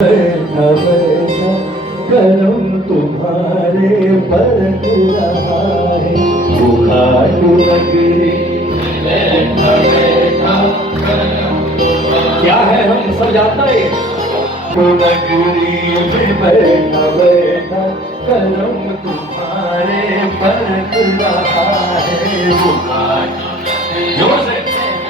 बैठा बैठा करम तुम्हारे बरत रहा है घाटू नगरी। बैठा बैठा करम क्या है हम सब जानते हैं। नगरी में बैठा बैठा करम तुम्हारे बरत रहा है जोर से।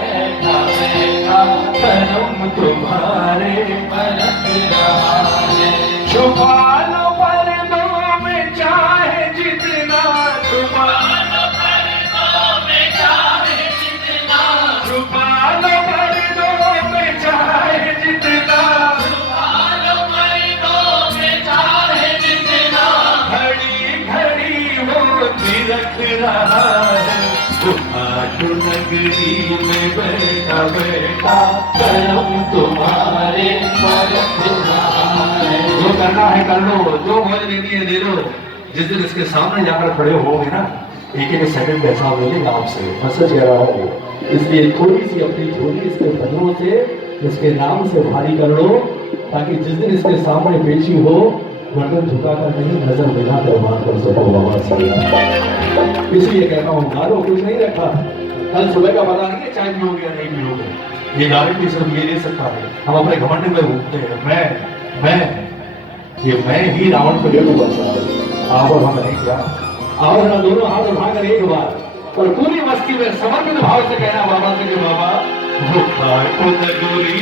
बैठा बैठा करम तुम्हारे बरत रहा है। छुपा लो पर्दों में चाहे जितना, छुपा लो पर्दों में चाहे जितना, छुपा लो पर्दों में चाहे जितना, छुपा लो पर्दों में चाहे जितना, घड़ी घड़ी वो तिलक रहा है घाटू नगरी में बैठा बैठा करम तुम्हारे बरत रहा है। जो करना है कर लो, जो मौज लेनी है ले लो। जिस दिन इसके सामने जाकर खड़े होगे ना, एक एक सेकंड का हिसाब ले लेगा आपसे। मैं सच कह रहा हूँ, इसलिए थोड़ी सी अपनी झोली इसके बदलों से इसके नाम से भारी कर लो, ताकि जिस दिन इसके सामने पेशी हो गर्दन झुकाकर नहीं नजर मिलाकर बात कर सको बाबा से। इसलिए कहता हूँ गालो कुछ नहीं रखा, कल सुबह का पता नहीं है चाय पियोगे या नहीं पियोगे। ये गारंटी सिर्फ ये ले सकता है। हम अपने घमंड में घूमते हैं मैं ये मैं ही रावण को ले लूंगा। आप और हम नहीं क्या, आओ ना दोनों हाथ उठाकर एक बार और पूरी मस्ती में समर्पित भाव से कहना बाबा से कि बाबा घाटू नगरी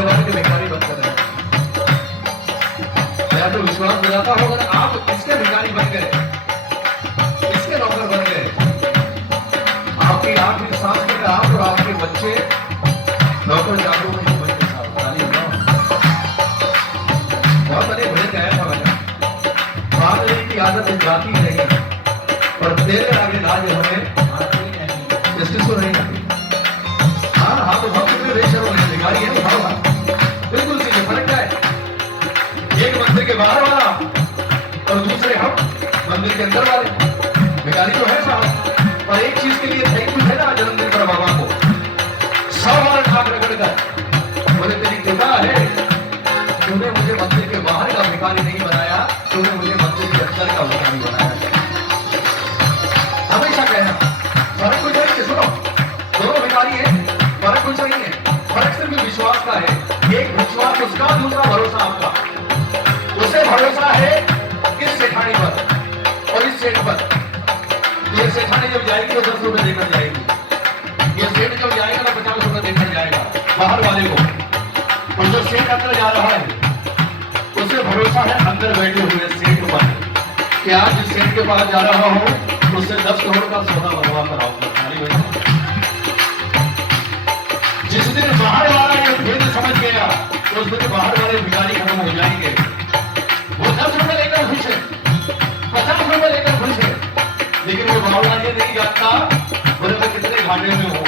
दरबार के भिखारी बनकर रहे। मैं तो विश्वास दिलाता हूं अगर आप इसके भिखारी बन गए, इसके नौकर बन गए, आपकी आखिरी सांस तक आप और आपके बच्चे नौकर जागरूक नहीं बन के साथ बहुत अनेक भजन गाया था मैंने। बात की आदत जाती नहीं, और तेरे आगे लाज हमें जस्टिस को नहीं आती। हाँ हाँ तो भक्त में बेशर्म नहीं, भिखारी है उठाओ बिल्कुल सीधे फर्क क्या है? एक मंदिर के बाहर वाला और दूसरे हम मंदिर के अंदर वाले। भिखारी तो है साहब, पर एक चीज के लिए थैंक यू है ना जन्मदिन पर बाबा को 100 बार ठाक रगड़कर बोले तेरी कृपा है, तूने मुझे मंदिर के बाहर का भिखारी नहीं बनाया, तूने मुझे मंदिर के अंदर का भिखारी बनाया। हमेशा कहना फर्क कुछ नहीं, सुनो दोनों भिखारी है, फर्क कुछ नहीं है, फर्क सिर्फ विश्वास का है। एक विश्वास उसका, दूसरा भरोसा आपका। उसे भरोसा है इस सेठानी पर और इस सेठ पर। ये सेठानी जब जाएगी तो 10 रुपए देकर जाएगी, ये सेठ जब जाएगा तो 50 रुपए देकर जाएगा बाहर वाले को। और जो सेठ अंदर जा रहा है उसे भरोसा है अंदर बैठे हुए सेठ पर कि आज जिस सेठ के पास जा रहा हूं उससे 10 करोड़ का सौदा बनवा कर आऊंगा। जिस दिन बाहर वाला ये भेद समझ गया उस दिन बाहर वाले भिखारी खत्म हो जाएंगे। वो 10 रुपए लेकर खुश है, 50 रुपए लेकर खुश है, लेकिन वो बावला ये नहीं जानता बोले मैं कितने घाटे में हूं।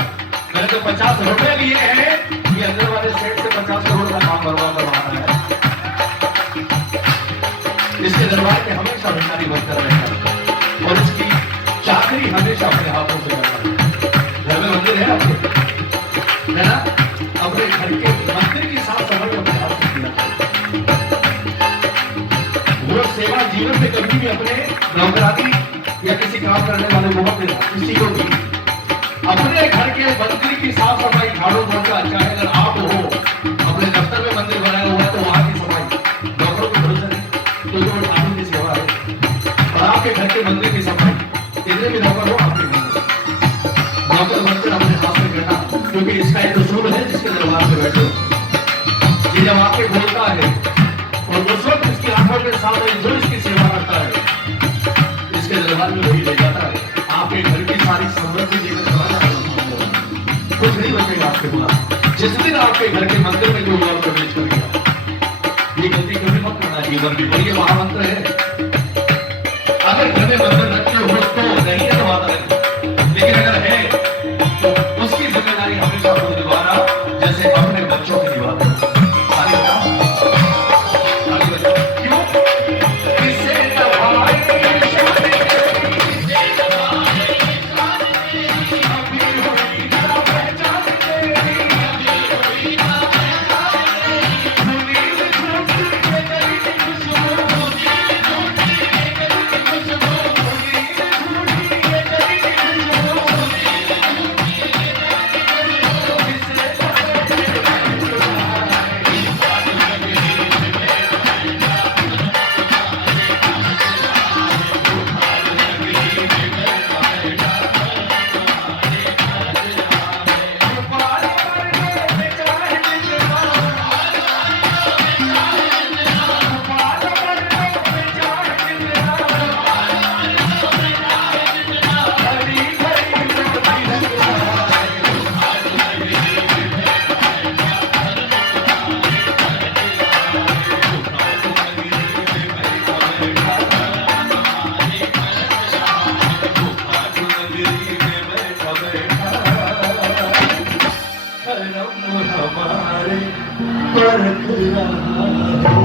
मैंने तो 50 रुपए लिए हैं, ये अंदर वाले सेठ से 50 करोड़ का काम करवा करवाना है। इसके दरबार में हमेशा भिखारी बनकर रहता और इसकी चाकरी हमेशा अपने हाथों से करता है। घर में मंदिर है आपके, है ना? अपने घर के मंदिर की साफ सफाई अपने हाथ से किया। वो सेवा जीवन में कभी भी अपने नौकरानी या किसी काम करने वाले को मत देना, किसी को भी। अपने घर के मंदिर की साफ सफाई झाड़ू पोछा, चाहे अगर आप हो अपने दफ्तर में मंदिर बनाया हुआ है तो वहां की सफाई नौकरों को भरोसा नहीं, क्योंकि वो ठाकुर की सेवा है। और आपके घर के मंदिर की सफाई कितने भी नौकर हो, आपके नौकर बनकर अपने हाथ में बैठा, क्योंकि इसका एक उसूल है जिसके दरबार में बैठे हो। ये जब आपके बोलता है और उस वक्त इसकी आंखों के सामने जो इसकी सेवा करता है इसके दरबार में वही ले जाता है। आपके घर की सारी समृद्धि लेकर चला जाएगा, कुछ नहीं बचेगा आपके पास। जिस दिन आपके घर के मंदिर में कोई और प्रवेश करेगा, ये गलती कभी मत करना जीवन में, और ये महामंत्र है। अगर घर में मंदिर रखे हो तो नहीं है तो बात अलग, लेकिन अगर है तो उसकी जिम्मेदारी हमेशा खुद निभाना, जैसे अपने बच्चों की निभाना। क्यों? किससे हमारे परख रहा है।